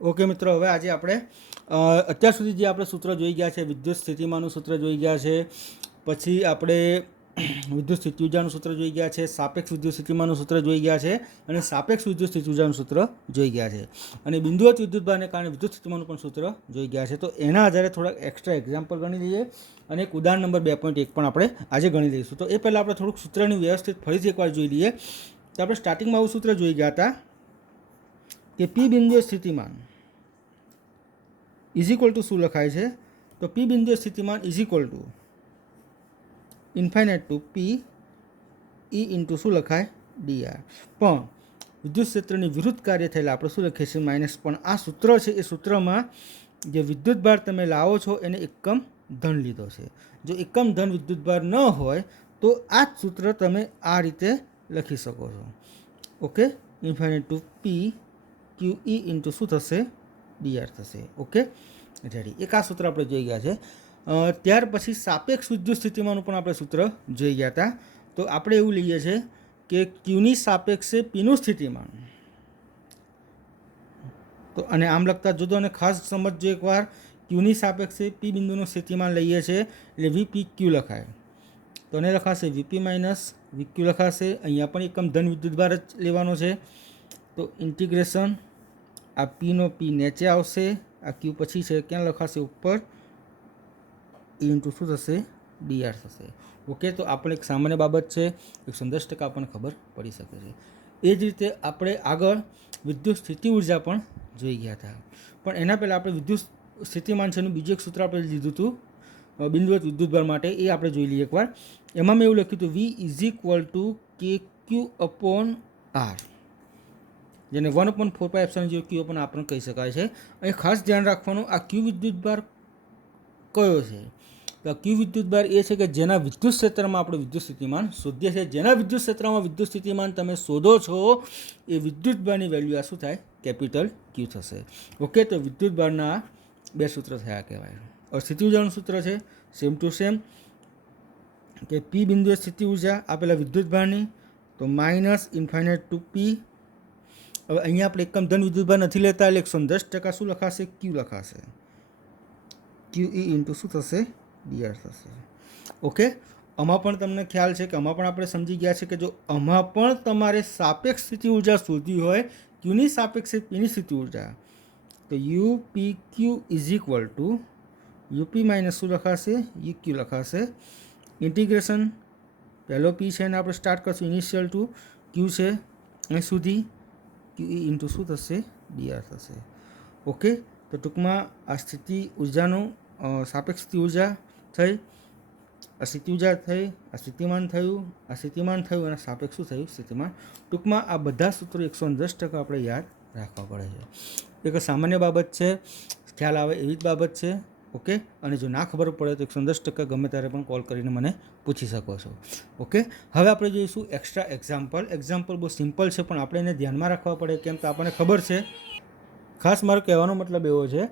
Okay મિત્રો, હવે આજે આપણે અત્યાર સુધી જે આપણે સૂત્ર જોઈ ગયા છે, વિદ્યુત સ્થિતિમાનનું સૂત્ર જોઈ ગયા છે, પછી આપણે વિદ્યુત સ્થિતિ ઊર્જાનું સૂત્ર જોઈ ગયા છે, સાપેક્ષ વિદ્યુત સ્થિતિમાનનું સૂત્ર જોઈ ગયા છે અને સાપેક્ષ વિદ્યુત સ્થિતિ ઊર્જાનું સૂત્ર જોઈ ગયા છે અને બિંદુવત વિદ્યુતભારને કારણે વિદ્યુત સ્થિતિમાનનું પણ સૂત્ર જોઈ ગયા છે. તો એના આધારે થોડાક એક્સ્ટ્રા એક્ઝામ્પલ ગણી લઈએ અને એક ઉદાહરણ નંબર 2.1 પણ આપણે આજે ગણી લઈશું. તો એ પહેલાં આપણે થોડુંક સૂત્રની વ્યવસ્થિત ફરીથી એકવાર જોઈ લઈએ. તો આપણે સ્ટાર્ટિંગમાં આવું સૂત્ર જોઈ ગયા હતા કે પી બિંદુએ સ્થિતિમાન ઇઝ ઇક્વલ ટુ શું લખાય છે? તો પી બિંદુએ સ્થિતિમાન is equal to infinite to P E into શું લખાય? ડીઆર. પણ વિદ્યુત ક્ષેત્રની વિરુદ્ધ કાર્ય થયેલા આપણે શું લખીએ છીએ? માઇનસ. પણ આ સૂત્ર છે એ સૂત્રમાં જે વિદ્યુતભાર તમે લાવો છો એને એકમ ધન લીધો છે. જો એકમ ધન વિદ્યુતભાર ન હોય તો આ જ સૂત્ર તમે આ રીતે લખી શકો છો. Okay, infinite to P Q E into શું થશે? ડીઆર થશે. Okay, ready. એક આ સૂત્ર આપણે જોઈ ગયા છે. ત્યાર પછી સાપેક્ષ વિદ્યુત સ્થિતિમાનનું પણ આપણે સૂત્ર જોઈ ગયા હતા. તો આપણે એવું લઈએ છીએ કે ક્યુની સાપેક્ષે પીનું સ્થિતિમાન. તો અને આમ લખતા જુદો અને ખાસ સમજજો એકવાર. ક્યુની સાપેક્ષે પી બિંદુનું સ્થિતિમાન લઈએ છીએ એટલે વીપી ક્યુ લખાય. તો એને લખાશે વીપી માઇનસ વીક્યુ લખાશે. અહીંયા પણ એકમ ધન વિદ્યુતભાર જ લેવાનો છે. તો ઇન્ટિગ્રેશન આ પીનો પી નીચે આવશે, આ ક્યુ પછી છે ક્યાં લખાશે? ઉપર. ઇન્ટુ શું થશે? ડીઆર થશે. ઓકે, તો આપણે એક સામાન્ય બાબત છે, 110% આપણને ખબર પડી શકે છે. એ જ રીતે આપણે આગળ વિદ્યુત સ્થિતિ ઉર્જા પણ જોઈ ગયા હતા. પણ એના પહેલાં આપણે વિદ્યુત સ્થિતિમાન છે એનું બીજું એક સૂત્ર આપણે લીધું હતું બિંદુવત વિદ્યુતભાર માટે. એ આપણે જોઈ લઈએ એકવાર. એમાં મેં એવું લખ્યું હતું વી ઇઝ ઇક્વલ ટુ કે ક્યુ અપોન આર, જેને 1/4πε0 ક્યુ અપોન આર પણ કહી શકાય છે. અહીં ખાસ ધ્યાન રાખવાનું, આ ક્યુ વિદ્યુતભાર કયો છે? તો ક્યુ વિદ્યુતભાર એ છે કે જેના વિદ્યુત ક્ષેત્રમાં આપણે વિદ્યુત સ્થિતિમાન શોધીએ છીએ. જેના વિદ્યુત ક્ષેત્રમાં વિદ્યુત સ્થિતિમાન તમે શોધો છો એ વિદ્યુતભારની વેલ્યુ આ શું થાય? કેપિટલ ક્યુ થશે. ઓકે, તો વિદ્યુતભારના બે સૂત્ર થયા કહેવાય. હવે સ્થિતિ ઉર્જાનું સૂત્ર છે સેમ ટુ સેમ કે પી બિંદુએ સ્થિતિ ઉર્જા આપેલા વિદ્યુતભારની, તો માઇનસ ઇન્ફાઇનાઇટ ટુ પી. હવે અહીંયા આપણે એકમ ધન વિદ્યુતભાર નથી લેતા એટલે 110% શું લખાશે? ક્યુ લખાશે. ક્યુ ઈ ઇન્ટુ શું થશે? ડીઆર થશે. ઓકે, આમાં પણ તમને ખ્યાલ છે કે આમાં પણ આપણે સમજી ગયા છે કે જો આમાં પણ તમારે સાપેક્ષ સ્થિતિ ઉર્જા શોધવી હોય, ક્યુની સાપેક્ષે પીની સ્થિતિ ઉર્જા, તો U P Q is equal two UP minus શું લખાશે? યુક્યુ લખાશે. ઇન્ટિગ્રેશન પહેલો પી છે એને આપણે સ્ટાર્ટ કરશું ઇનિશિયલ ટુ ક્યુ છે અહીં સુધી, ક્યુ ઈ ઇન્ટુ શું થશે? ડીઆર થશે. ઓકે, તો ટૂંકમાં આ સ્થિતિ ઉર્જાનું સાપેક્ષ સ્થિતિ ઉર્જા થઈ, આ સ્થિતિ ઉર્જા થઈ, આ સ્થિતિમાન થયું, આ સ્થિતિમાન થયું અને સાપેક્ષ શું થયું? સ્થિતિમાન. ટૂંકમાં આ બધા સૂત્રો 110% આપણે યાદ રાખવા પડે છે. એક સામાન્ય બાબત છે, ખ્યાલ આવે એવી જ બાબત છે. ઓકે, અને જો ના ખબર પડે તો 110% ગમે ત્યારે પણ કોલ કરીને મને પૂછી શકો છો. ઓકે, હવે આપણે જોઈશું એક્સ્ટ્રા એક્ઝામ્પલ બહુ સિમ્પલ છે પણ આપણે એને ધ્યાનમાં રાખવા પડે. કેમ કે આપણને ખબર છે, ખાસ મારો કહેવાનો મતલબ એવો છે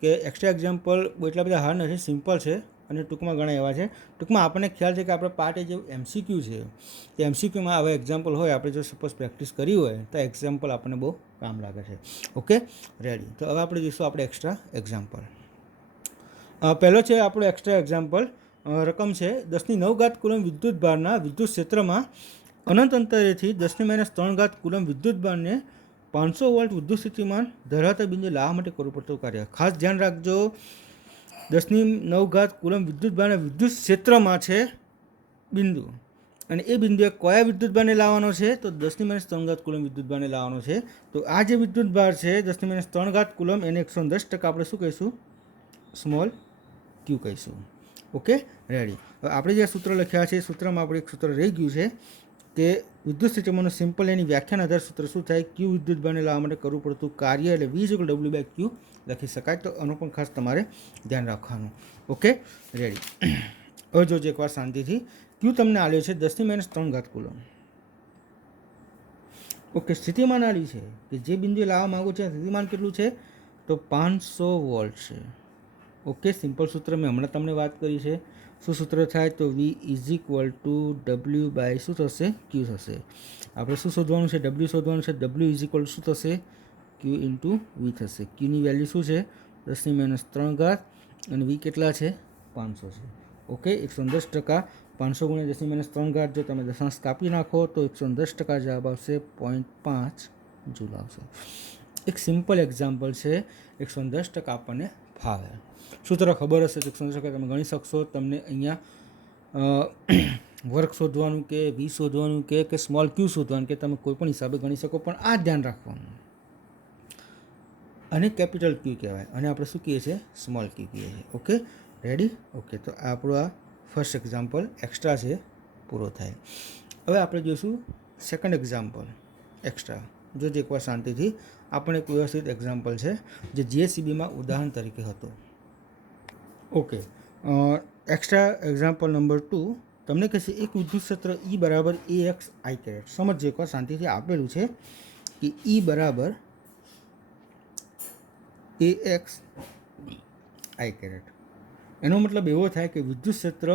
કે એક્સ્ટ્રા એક્ઝામ્પલ એટલા બધા હાર્ડ નથી, સિમ્પલ છે અને ટૂંકમાં ઘણા એવા છે. ટૂંકમાં આપણને ખ્યાલ છે કે આપણે પાર્ટ એ જે એમસીક્યુ છે તે એમસીક્યુમાં હવે એક્ઝામ્પલ હોય, આપણે જો સપોઝ પ્રેક્ટિસ કરી હોય તો એક્ઝામ્પલ આપણને બહુ કામ લાગે છે. Okay, ready. તો હવે આપણે જોઈશું આપણે એક્સ્ટ્રા એક્ઝામ્પલ. પહેલો છે આપણો એક્સ્ટ્રા એક્ઝામ્પલ. રકમ છે 10⁹ કુલમ વિદ્યુતભારના વિદ્યુત ક્ષેત્રમાં અનંત અંતરેથી 10⁻³ કુલમ વિદ્યુતભારને 500 વોલ્ટ વિદ્યુત સ્થિતિમાન ધરાવતા બિંદુ લાવવા માટે કરવું પડતું કાર્ય. ખાસ ધ્યાન રાખજો, 10⁹ કુલમ વિદ્યુતભારના વિદ્યુત ક્ષેત્રમાં છે બિંદુ, અને એ બિંદુએ કયા વિદ્યુતભારને લાવવાનો છે? તો 10⁻³ કુલમ વિદ્યુતભારને લાવવાનો છે. તો આ જે વિદ્યુતભાર છે 10⁻³ કુલમ એને 110% આપણે શું કહીશું? સ્મોલ ક્યુ કહીશું. Okay, ready. હવે આપણે જે સૂત્ર લખ્યા છે એ સૂત્રમાં આપણે એક સૂત્ર રહી ગયું છે કે વિદ્યુત સ્થિતિમાનનું સિમ્પલ એની વ્યાખ્યાના આધાર સૂત્ર શું થાય? ક્યુ વિદ્યુતભારને લાવવા માટે કરવું પડતું કાર્ય એટલે V = W/Q લખી શકાય. તો આનું પણ ખાસ તમારે ધ્યાન રાખવાનું. Okay, ready. હવે જોજો એકવાર શાંતિથી. ક્યુ તમને આલ્યો છે 10⁻³ કુલમ. ઓકે, સ્થિતિમાન આલ્યું છે કે જે બિંદુએ લાવવા માગું છે સ્થિતિમાન કેટલું છે? તો 500 વોલ્ટ છે. ઓકે, સિમ્પલ સૂત્ર મેં હમણાં તમને વાત કરી છે. શું સૂત્ર થાય? તો V = W/શું થશે? Q થશે. આપણે શું શોધવાનું છે? W શોધવાનું છે. W = શું થશે? ક્યુ ઇન્ટુ વી થશે. ક્યુની વેલ્યુ શું છે? 10⁻³ અને વી કેટલા છે? 500 છે. ઓકે, 110%. 500 × 10⁻³ જો તમે દશાંશ કાપી નાખો તો 110% જવાબ આવશે 0.5 જૂલ આવશે. એક સિમ્પલ એક્ઝામ્પલ છે. 110% આપણને ફાવે. સૂત્ર ખબર હશે તો 110% તમે ગણી શકશો. તમને અહીંયા વર્ક શોધવાનું કે વી શોધવાનું કે સ્મોલ ક્યુ શોધવાનું કે તમે કોઈ પણ હિસાબે ગણી શકો, પણ આ ધ્યાન રાખવાનું. અને કેપિટલ ક્યુ કહેવાય અને આપણે શું કહીએ છીએ? સ્મોલ ક્યુ કહીએ છીએ. Okay, ready? ઓકે, તો આપણું આ ફર્સ્ટ એક્ઝામ્પલ એક્સ્ટ્રા છે પૂરો થાય. હવે આપણે જોઈશું સેકન્ડ એક્ઝામ્પલ એક્સ્ટ્રા. જોજે એકવાર શાંતિથી. આપણે એક વ્યવસ્થિત એક્ઝામ્પલ છે જે જીએસસીબીમાં ઉદાહરણ તરીકે હતો. ઓકે, એક્સ્ટ્રા એક્ઝામ્પલ નંબર 2 તમને કહેશે એક વિદ્યુત ક્ષેત્ર E બરાબર AX I કેરેટ. સમજજો એકવાર શાંતિથી. આપેલું છે કે E બરાબર AX I કેરેટ. એનો મતલબ એવો થાય કે વિદ્યુત ક્ષેત્ર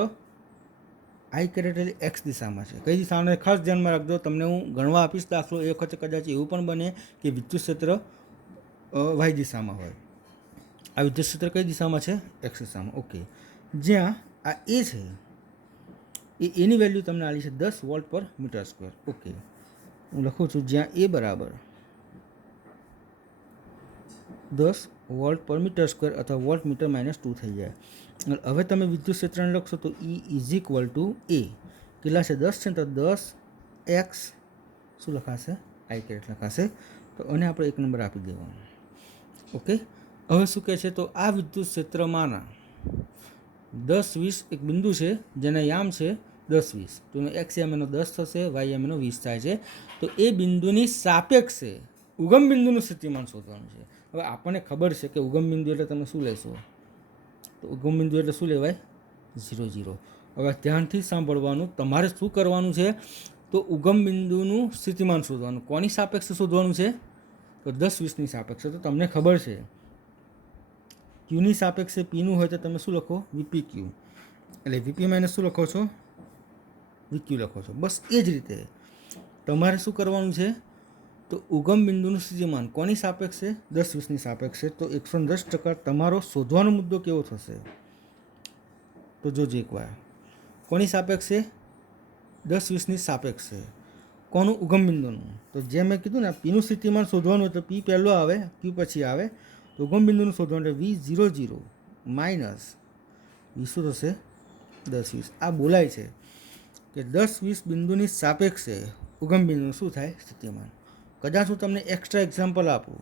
I કેરેટ એટલે એક્સ દિશામાં છે. કઈ દિશામાં? ખાસ ધ્યાનમાં રાખજો. તમને હું ગણવા આપીશ દાખલો. એ વખતે કદાચ એવું પણ બને કે વિદ્યુત ક્ષેત્ર વાય દિશામાં હોય. આ વિદ્યુત ક્ષેત્ર કઈ દિશામાં છે? એક્સ દિશામાં. ઓકે, જ્યાં આ એ છે એની વેલ્યુ તમને આલી છે 10 વોલ્ટ/મીટર². ઓકે, હું લખું છું જ્યાં એ બરાબર 10 વોલ્ટ/મીટર² અથવા વોલ્ટ/મીટર -2 થઈ જાય. હવે તમે વિદ્યુત ક્ષેત્રને લખશો તો E = A. કેટલા છે? 10 છે તો 10x શું લખાશે? I કેરેટ લખાશે. તો અને આપણે એક નંબર આપી દેવાનો. ઓકે, હવે શું કહે છે? તો આ વિદ્યુત ક્ષેત્રમાંના 10 20 એક બિંદુ છે જેના યામ છે 10 20. તો એક્સ યામ એનો 10 થશે, વાય યામ એનો 20 થાય છે. તો એ બિંદુની સાપેક્ષે ઉગમ બિંદુનું સ્થિતિમાન શોધવાનું છે. હવે આપણને ખબર છે કે ઉગમ બિંદુ એટલે તમે શું લેશો? તો ઉગમ બિંદુ એટલે શું લેવાય? 0 0. હવે ધ્યાનથી સાંભળવાનું. તમારે શું કરવાનું છે? તો ઉગમ બિંદુનું સ્થિતિમાન શોધવાનું. કોની સાપેક્ષે શોધવાનું છે? તો 10 20ની સાપેક્ષે. તો તમને ખબર છે ક્યુની સાપેક્ષે પીનું હોય તો તમે શું લખો? વીપી ક્યુ. એટલે વીપી માઇનસ શું લખો છો? વીક્યુ લખો છો. બસ એ જ રીતે તમારે શું કરવાનું છે? તો ઉગમ બિંદુનું સ્થિતિમાન કોની સાપેક્ષે? 10 20ની સાપેક્ષે. તો 110% તમારો શોધવાનો મુદ્દો કેવો થશે? તો જોજો એકવાર. કોની સાપેક્ષે? 10 20ની સાપેક્ષે. કોનું? ઉગમ બિંદુનું. તો જેમ મેં કીધું ને, પીનું સ્થિતિમાન શોધવાનું હોય તો પી પહેલો આવે, ક્યુ પછી આવે. તો ઉગમ બિંદુનું શોધવાનું એટલે V00 માઇનસ વી શું થશે? 10 20. આ બોલાય છે કે 10 20 બિંદુની સાપેક્ષે ઉગમ બિંદુનું શું થાય? સ્થિતિમાન. કદાચ હું તમને એક્સ્ટ્રા એક્ઝામ્પલ આપું,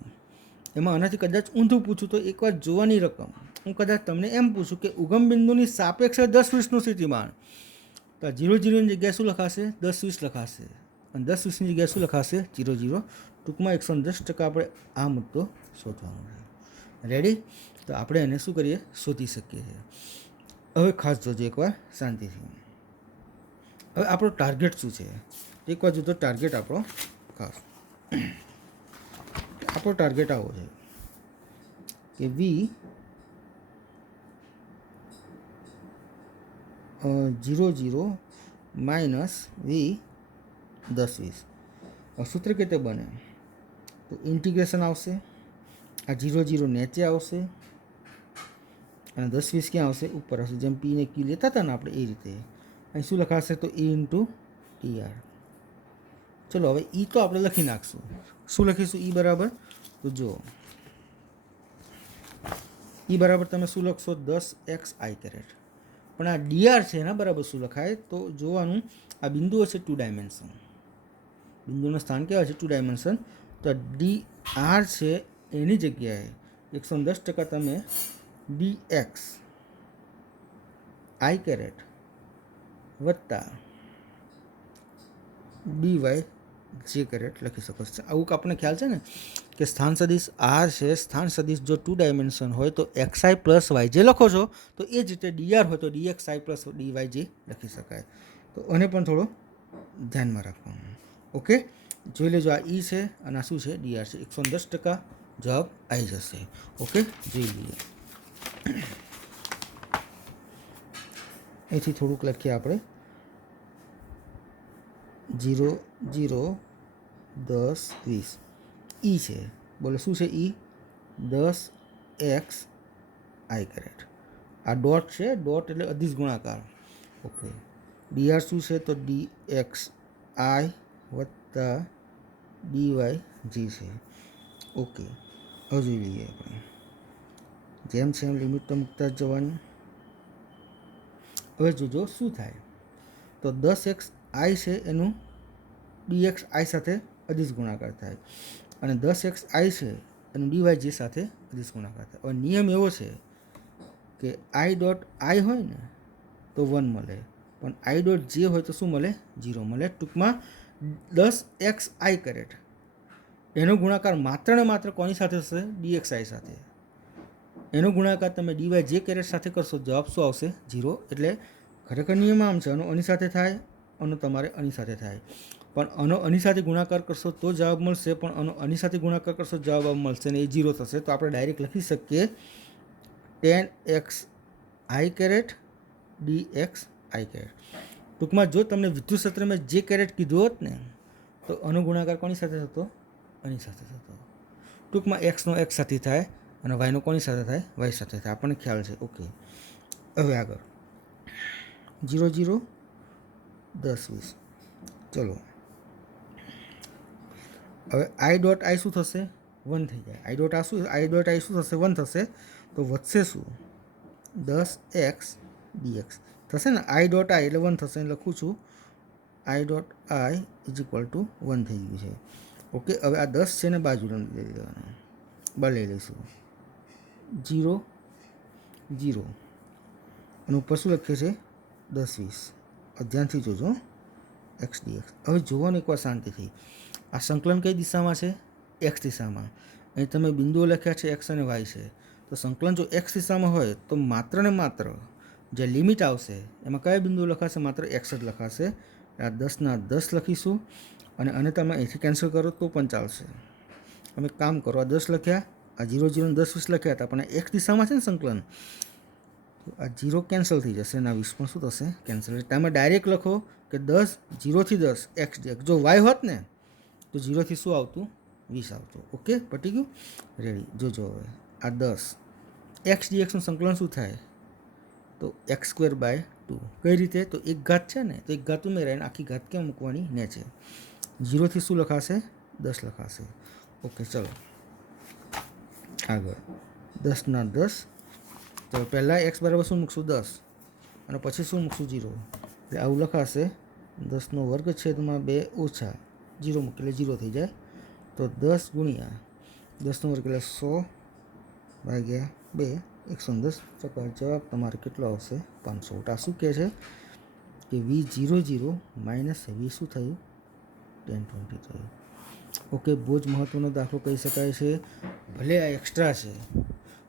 એમાં આનાથી કદાચ ઊંધું પૂછું તો એકવાર જોવાની રકમ. હું કદાચ તમને એમ પૂછું કે ઉગમ બિંદુની સાપેક્ષે 10 20નું સ્થિતિમાન, તો 0 0ની જગ્યાએ શું લખાશે? 10 20 લખાશે. અને 10 20ની જગ્યાએ શું લખાશે? 0 0. ટૂંકમાં 110% આપણે આ મુદ્દો શોધવાનો છે. રેડી? તો આપણે એને શું કરીએ? શોધી શકીએ છીએ. હવે ખાસ જોજો એકવાર શાંતિથી. હવે આપણો ટાર્ગેટ શું છે? એકવાર જોજો ટાર્ગેટ આપણો ખાસ. આપણો ટાર્ગેટ આવો છે કે વી 0 0 માઇનસ વી 10 20. સૂત્ર કેતે બને? તો ઇન્ટિગ્રેશન આવશે. આ 0 0 નીચે આવશે અને 10 20 ક્યાં આવશે? ઉપર આવશે. જેમ પી ને ક્યુ લેતા હતા ને આપણે એ રીતે. અહીં શું લખાશે? તો E × TR. ચલો હવે E તો આપણે લખી નાખશું. શું લખીશું? E બરાબર, તો જો E બરાબર તમે શું લખશો? 10x I caret. પણ આ DR છે એના બરાબર શું લખાય? તો જોવાનું, આ બિંદુઓ છે 2 ડાયમેન્શન. બિંદુનું સ્થાન કેવા છે? 2 ડાયમેન્શન. તો DR છે એની જગ્યાએ 110% તમે dx I કેરેટ વત્તા dy જે કેરેટ લખી શકો છો. આવું આપણને ખ્યાલ છે ને કે સ્થાન સદિશ R છે. સ્થાન સદિશ જો 2 ડાયમેન્શન હોય તો xi + y જે લખો છો તો એ જ રીતે dr હોય તો dxi + dy જે લખી શકાય. તો આને પણ થોડો ધ્યાનમાં રાખવાનું. ઓકે, જોઈ લેજો. આ E છે અને આ શું છે? dr છે. 110% જવાબ આવી જશે. ઓકે, જોઈ લઈએ. અહીંથી થોડુંક લખીએ આપણે. 0 0 10 20 E છે. બોલો શું છે ઈ 10x આઈ કેરેટ. આ ડોટ છે, ડોટ એટલે અધિશ ગુણાકાર. ઓકે, ડીઆર શું છે તો dx આઈ વત્તા dy જી છે. ઓકે, હવે જોઈ લઈએ આપણે. જેમ છે એમ લિમિટ તો મૂકતા જ જવાની. હવે જોજો શું થાય તો 10x આઈ છે એનું dx આઈ સાથે અધિશ ગુણાકાર થાય અને 10x આઈ છે એનું dy જે સાથે અધિશ ગુણાકાર થાય. હવે નિયમ એવો છે કે આઈ ડોટ આઈ હોય ને તો 1 મળે, પણ આઈ ડોટ જે હોય તો શું મળે? 0 મળે. ટૂંકમાં 10x આઈ કેરેટ એનો ગુણાકાર માત્ર ને માત્ર કોની સાથે થશે? dx આઈ સાથે. એનો ગુણાકાર તમે dy જે કેરેટ સાથે કરશો જવાબ શું આવશે? 0. એટલે ખરેખર નિયમ આમ છે, આનો આની સાથે થાય, આનો તમારે આની સાથે થાય, પણ આનો આની સાથે ગુણાકાર કરશો તો જવાબ મળશે, પણ આનો આની સાથે ગુણાકાર કરશો જવાબ મળશે ને એ 0 થશે. તો આપણે ડાયરેક્ટ લખી શકીએ 10x આઈ કેરેટ dx આઈ કેરેટ. ટૂંકમાં જો તમને વિદ્યુત ક્ષેત્રમાં જે કેરેટ કીધું હોત ને તો આનો ગુણાકાર કોની સાથે થતો? આની સાથે થતો. ટૂંકમાં એક્સનો એક્સ સાથે થાય અને વાયનો કોની સાથે થાય? વાય સાથે થાય. આપણને ખ્યાલ છે. ઓકે, હવે આગળ 0 0 10 20. ચલો, હવે આઈ ડોટ આઈ શું થશે? 1 થઈ જાય. આઈ ડોટ આઈ શું થશે? 1 થશે. તો વધશે શું? 10x dx થશે ને. આઈ ડોટ આઈ એટલે 1 થશે. લખું છું આઈ dot I is equal two 1 થઈ ગયું છે. ઓકે, હવે આ 10 છે ને બાજુ લઈ લેવાનું, બહાર લઈ લઈશું. 0 0 અને ઉપર શું લખીએ છે? 10 20. ધ્યાનથી જોજો એક્સ ડીએક્સ. હવે જોવાનું એકવાર શાંતિથી. આ સંકલન કઈ દિશામાં છે? એક્સ દિશામાં. અહીં તમે બિંદુઓ લખ્યા છે એક્સ અને વાય છે. તો સંકલન જો એક્સ દિશામાં હોય તો માત્ર ને માત્ર જે લિમિટ આવશે એમાં કયા બિંદુઓ લખાશે? માત્ર એક્સ જ લખાશે. આ 10ના 10 લખીશું અને આને તમે અહીંથી કેન્સલ કરો તો પણ ચાલશે. તમે કામ કરો, આ 10 લખ્યા, આ 0 0 10 20 લખ્યા હતા, પણ એક્સ દિશામાં છે ને સંકલન, તો આ 0 કેન્સલ થઈ જશે અને આ 20 પણ શું થશે? કેન્સલ. તમે ડાયરેક્ટ લખો કે 10 0 થી 10 એક્સ ડીએક્સ. જો વાય હોત ને તો 0 થી શું આવતું? 20 આવતું. ઓકે, પટી ગયું? રેડી. જોજો હવે આ 10 એક્સ ડીએક્સનું સંકલન શું થાય? તો x²/2. કઈ રીતે? તો એક ઘાત છે ને, તો એક ઘાત ઉમેરાય આખી ઘાત ક્યાં મૂકવાની? નીચે. 0 થી શું લખાશે? 10 લખાશે. ઓકે, ચલો આગળ 10ના 10. તો પહેલાં x બરાબર શું મૂકશું? 10 અને પછી શું મૂકશું? 0. એટલે આવું લખાશે 10નો વર્ગ છેદમાં 2 ઓછા 0 મૂકી એટલે 0 થઈ જાય. તો 10 ગુણ્યા 10નો વર્ગ એટલે 100/2 110 ટકા. જવાબ તમારે કેટલો આવશે? 500. આ શું કહે છે કે V00 માઇનસ V શું થયું? 1020 થયું. ઓકે, બહુ જ મહત્ત્વનો દાખલો કહી શકાય છે. ભલે આ એક્સ્ટ્રા છે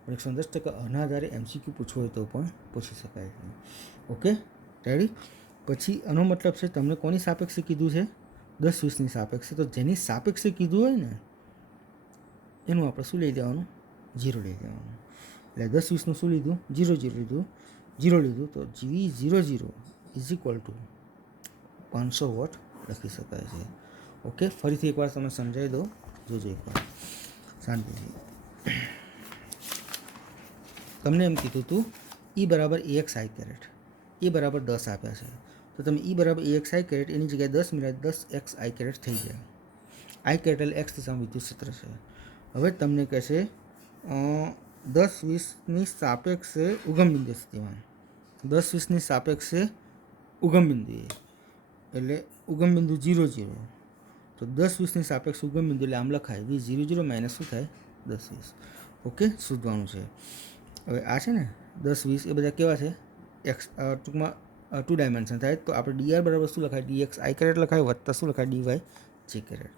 પણ 110% આના આધારે MCQ પૂછવો હોય તો પણ પૂછી શકાય છે. Okay, ready. પછી આનો મતલબ છે તમને કોની સાપેક્ષે કીધું છે? 10 20ની સાપેક્ષે. તો જેની સાપેક્ષે કીધું હોય ને એનું આપણે શું લઈ લેવાનું? 0 લઈ લેવાનું. એટલે 10 20નું શું લીધું? 0 0 લીધું. 0 લીધું તો V00 is equal two 500 vote લખી શકાય છે. ઓકે, ફરીથી એકવાર તમે સમજાવી દો, જોજો એકવાર શાંતિથી. તમને એમ કીધું હતું E બરાબર AX આઈ કેરેટ, E બરાબર 10 આપ્યા છે, તો તમે E બરાબર AX આઈ કેરેટ એની જગ્યાએ 10 મિલાય 10x આઈ કેરેટ થઈ જાય. આઈ કેરેટ એટલે એક્સ દિશામાં વિદ્યુત ક્ષેત્ર છે. હવે તમને કહેશે 10 20ની સાપેક્ષે ઉગમ બિંદુ સ્થિતિમાન. 10 20ની સાપેક્ષે ઉગમ બિંદુએ એટલે ઉગમ બિંદુ 0 0. તો 10 20ની સાપેક્ષ ઉગમ બિંદુ એટલે આમ લખાય V00 માઇનસ શું થાય? 10 20. ઓકે, શોધવાનું છે. હવે આ છે ને 10 20 એ બધા કેવા છે? એક્સ ટૂંકમાં 2 ડાયમેન્શન થાય. તો આપણે ડીઆર બરાબર શું લખાય? DX આઈ કેરેટ લખાય વત્તા શું લખાય? DY જે કેરેટ.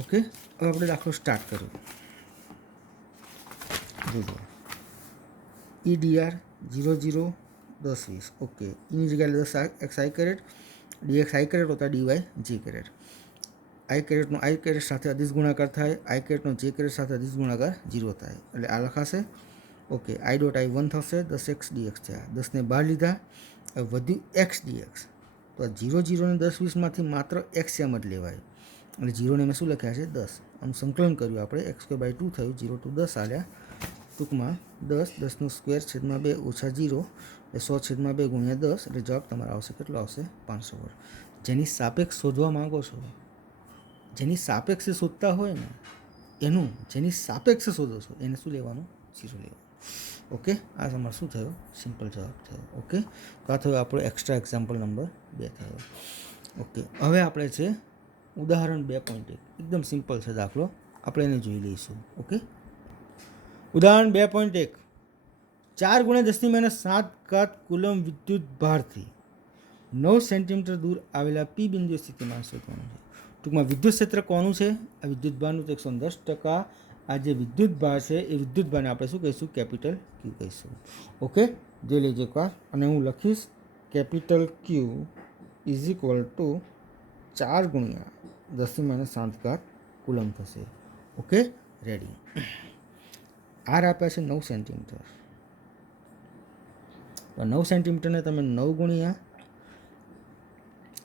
ઓકે, હવે આપણે દાખલો સ્ટાર્ટ કર્યો. જોજો EDR 0 0 10 20. ઓકે, એની જગ્યાએ 10x આઈ કેરેટ, DX આઈ કેરેટ હોતા DY જે કેરેટ. આઈ કેરેટનો આઈ કેરેટ સાથે અધિશ ગુણાકાર થાય, આઈ કેરેટનો જે કેરેટ સાથે અધિશ ગુણાકાર 0 થાય એટલે આ લખાશે. ઓકે, આઈ ડોટ આઈ 1 થશે. 10x dx થયા, 10ને બહાર લીધા, હવે વધ્યું x dx. તો આ 0 0 ને 10 20માંથી માત્ર એક્સ એમ જ લેવાય. એટલે જીરોને મેં શું લખ્યા છે 10. આનું સંકલન કર્યું આપણે x²/2 થયું, 0 to 10 આવ્યા. ટૂંકમાં 10 સ્ક્વેર છેદમાં 2 ઓછા 0 એટલે 100/2 ગુણ્યા 10 એટલે જવાબ તમારો આવશે કેટલો આવશે 500 વોટ. જેની સાપેક્ષ શોધવા માંગો છો, જેની સાપેક્ષે શોધતા હોય ને એનું જેની સાપેક્ષે શોધો છો એને શું લેવાનું 0 લેવાનું. ઓકે, આ તમારે શું થયો સિમ્પલ જવાબ થયો. ઓકે, તો આ થયો આપણો એક્સ્ટ્રા એક્ઝામ્પલ નંબર 2 થયો. ઓકે, હવે આપણે છે ઉદાહરણ 2.1 એકદમ સિમ્પલ છે દાખલો, આપણે એને જોઈ લઈશું. ઓકે, ઉદાહરણ 2.1 4 × 10⁻7 કુલમ વિદ્યુત ભારથી 9 સેન્ટીમીટર દૂર આવેલા પી બિંદુ સ્થિતિમાન શોધવાનું છે. ટૂંકમાં વિદ્યુત ક્ષેત્ર કોનું છે? આ વિદ્યુત ભારનું તો 110%. આ જે વિદ્યુત ભાર છે એ વિદ્યુત ભારને આપણે શું કહીશું? કેપિટલ ક્યુ કહીશું. ઓકે, જોઈ લેજો એકવાર, અને હું લખીશ capital Q is equal to 4 × 10⁻7 coulomb થશે. Okay, ready. આર આપ્યા છે 9 સેન્ટીમીટર, તો 9 સેન્ટીમીટરને તમે 9 ×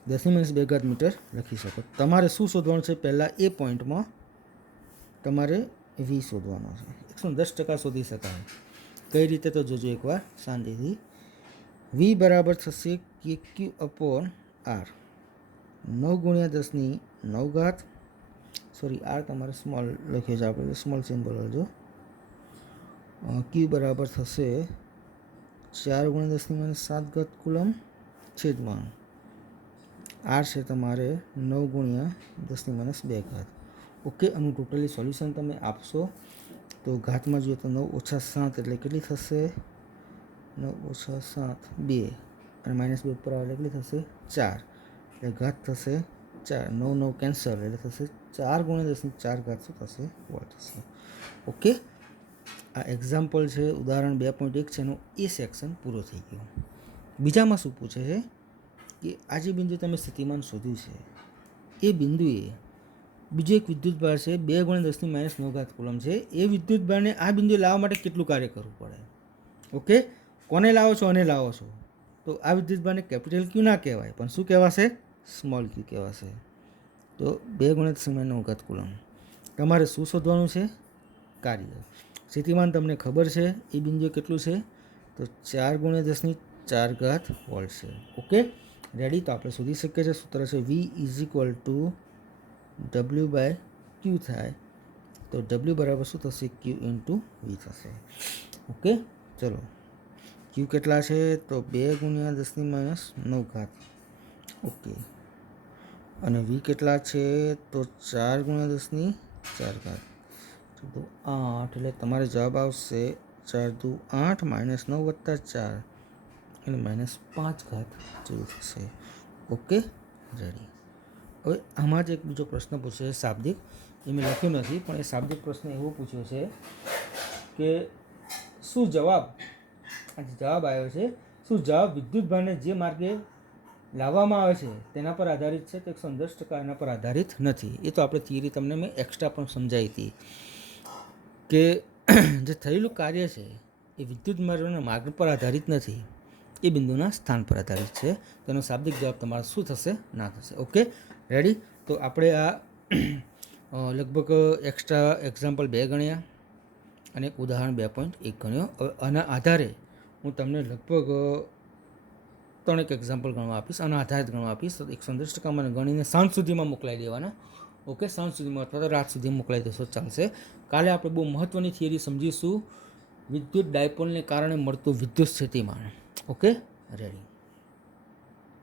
10⁻2 મીટર લખી શકો. તમારે શું શોધવાનું છે? પહેલાં એ પોઈન્ટમાં તમારે વી શોધવાનો છે. 110% શોધી શકાય. કઈ રીતે તો જોજો એકવાર શાંતિથી. વી બરાબર થશે કે ક્યુ અપોન આર, 9 × 10⁹, સોરી આર તમારે સ્મોલ લખ્યો છે, આપણે સ્મોલ સિમ્બોલ લખજો. ક્યુ બરાબર થશે 4 × 10⁻7 કુલમ છેદમાં આર છે તમારે 9 × 10⁻2. ઓકે, આનું ટોટલી સોલ્યુશન તમે આપશો તો ઘાતમાં જોઈએ તો 9 - 7 એટલે કેટલી થશે? 9 - 7 2, અને -2 ઉપર આવે એટલે કેટલી થશે? 4, એટલે ઘાત થશે 4. 9 9 કેન્સલ એટલે થશે 4 × 10⁴ શું થશે? વોટ થશે. ઓકે, આ એક્ઝામ્પલ છે ઉદાહરણ 2.1 છે, એનો એ સેક્શન પૂરો થઈ ગયો. બીજામાં શું પૂછે છે કે આ જે બિંદુ તમે સ્થિતિમાન શોધ્યું છે એ બિંદુએ બીજો એક વિદ્યુત ભાર છે 2 × 10⁻9 કુલમ છે. એ વિદ્યુત ભારને આ બિંદુએ લાવવા માટે કેટલું કાર્ય કરવું પડે? ઓકે, કોને લાવો છો? અને લાવો છો તો આ વિદ્યુત ભારને કેપિટલ ક્યુ ના કહેવાય, પણ શું કહેવાશે? સ્મોલ ક્યુ કહેવાશે. તો 2 × 10⁻9 કુલમ. તમારે શું શોધવાનું છે? કાર્ય. સ્થિતિમાન તમને ખબર છે એ બિંદુ કેટલું છે? તો 4 × 10⁴ વોલ્ટ છે. Okay, ready. તો આપણે શોધી શકીએ છીએ. સૂત્ર છે V is equal two W/Q થાય, તો W બરાબર શું થશે? Q × V થશે. ઓકે, ચલો Q કેટલા છે? તો 2 × 10⁻9. ઓકે, અને V કેટલા છે? તો 4 × 10⁴. તો 8, એટલે તમારે જવાબ આવશે 4 × 2 = 8 -9 + 4 એટલે -5 જેવું થશે. Okay, ready. હવે આમાં જ એક બીજો પ્રશ્ન પૂછ્યો છે શાબ્દિક, એ મેં લખ્યું નથી, પણ એ શાબ્દિક પ્રશ્ન એવો પૂછ્યો છે કે શું જવાબ આવ્યો છે, શું જવાબ વિદ્યુત ભારને જે માર્ગે લાવવામાં આવે છે તેના પર આધારિત છે? તો 110% એના પર આધારિત નથી. એ તો આપણે થિયરી તમને મેં એક્સ્ટ્રા પણ સમજાવી હતી કે જે થયેલું કાર્ય છે એ વિદ્યુત માર્ગ પર આધારિત નથી, એ બિંદુના સ્થાન પર આધારિત છે. તેનો શાબ્દિક જવાબ તમારો શું થશે? ના થશે. Okay, ready. તો આપણે આ લગભગ એક્સ્ટ્રા એક્ઝામ્પલ 2 ગણ્યા અને એક ઉદાહરણ 2.1 ગણ્યો. હવે આના આધારે હું તમને લગભગ 3 એક્ઝામ્પલ ગણવા આપીશ, આના આધારે ગણવા આપીશ. તો 110% મને ગણીને સાંજ સુધીમાં મોકલાવી દેવાના. ઓકે, સાંજ સુધીમાં અથવા તો રાત સુધી મોકલાવી દેશો ચાલશે. કાલે આપણે બહુ મહત્ત્વની થિયરી સમજીશું, વિદ્યુત ડાયપોલને કારણે મળતું વિદ્યુત સ્થિતિમાન. Okay, ready.